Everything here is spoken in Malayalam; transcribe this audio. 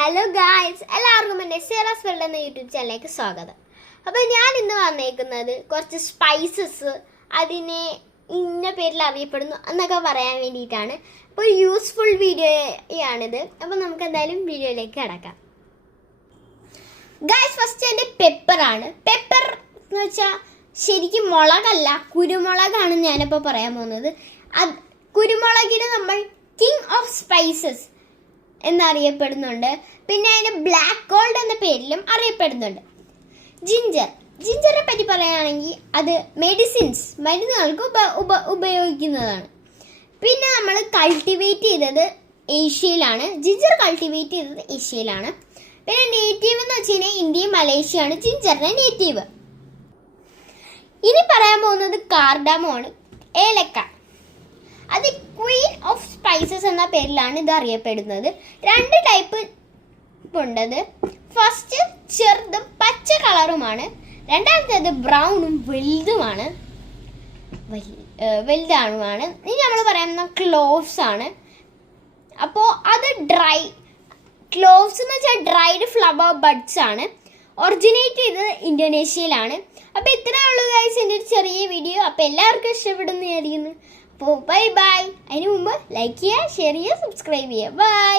ഹലോ ഗായ്സ്, എല്ലാവർക്കും എൻ്റെ സിറാസ് വേൾഡ് എന്ന യൂട്യൂബ് ചാനലിലേക്ക് സ്വാഗതം. അപ്പോൾ ഞാൻ ഇന്ന് വന്നേക്കുന്നത് കുറച്ച് സ്പൈസസ് അതിനെ ഇന്ന പേരിൽ അറിയപ്പെടുന്നു എന്നൊക്കെ പറയാൻ വേണ്ടിയിട്ടാണ്. അപ്പോൾ യൂസ്ഫുൾ വീഡിയോയാണിത്. അപ്പോൾ നമുക്ക് എന്തായാലും വീഡിയോയിലേക്ക് കിടക്കാം. ഗായ്സ്, ഫസ്റ്റ് എൻ്റെ പെപ്പറാണ്. പെപ്പർ എന്ന് വെച്ചാൽ ശരിക്കും മുളകല്ല, കുരുമുളകാണ് ഞാനിപ്പോൾ പറയാൻ പോകുന്നത്. കുരുമുളകിന് നമ്മൾ കിങ് ഓഫ് സ്പൈസസ് എന്നറിയപ്പെടുന്നുണ്ട്. പിന്നെ അതിന് ബ്ലാക്ക് ഗോൾഡ് എന്ന പേരിലും അറിയപ്പെടുന്നുണ്ട്. ജിഞ്ചറിനെ പറ്റി പറയുകയാണെങ്കിൽ അത് മരുന്നുകൾക്ക് ഉപയോഗിക്കുന്നതാണ്. പിന്നെ നമ്മൾ കൾട്ടിവേറ്റ് ചെയ്തത് ഏഷ്യയിലാണ്. ജിഞ്ചർ കൾട്ടിവേറ്റ് ചെയ്തത് ഏഷ്യയിലാണ്. പിന്നെ നേറ്റീവ് എന്ന് വെച്ച് കഴിഞ്ഞാൽ ഇന്ത്യയും മലേഷ്യയാണ് ജിഞ്ചറിന്റെ നേറ്റീവ്. ഇനി പറയാൻ പോകുന്നത് കാർഡാമോണ്, ഏലക്ക. അത് ക്വീൻ ഓഫ് സ്പൈസസ് എന്ന പേരിലാണ് ഇത് അറിയപ്പെടുന്നത്. 2 ടൈപ്പ് ഉണ്ടത്. ഫസ്റ്റ് ചെറുതും പച്ച കളറുമാണ്. രണ്ടാമത്തേത് ബ്രൗണും വലുതുമാണ്. ഇനി നമ്മൾ പറയുന്ന ക്ലോവ്സ് ആണ്. അപ്പോൾ അത് ക്ലോവ്സ് എന്ന് വെച്ചാൽ ഡ്രൈഡ് ഫ്ലവർ ബഡ്സ് ആണ്. ഒറിജിനേറ്റ് ചെയ്തത് ഇന്തോനേഷ്യയിലാണ്. അപ്പോൾ ഇത്രയേ ഉള്ളൂ ഗൈസ് എൻ്റെ ഒരു ചെറിയ വീഡിയോ. അപ്പോൾ എല്ലാവർക്കും ഇഷ്ടപ്പെടുന്നു വിചാരിക്കുന്നു. അപ്പോൾ ബൈ. അതിന് മുമ്പ് ലൈക്ക് ചെയ്യുക, ഷെയർ ചെയ്യുക, സബ്സ്ക്രൈബ് ചെയ്യുക. ബൈ.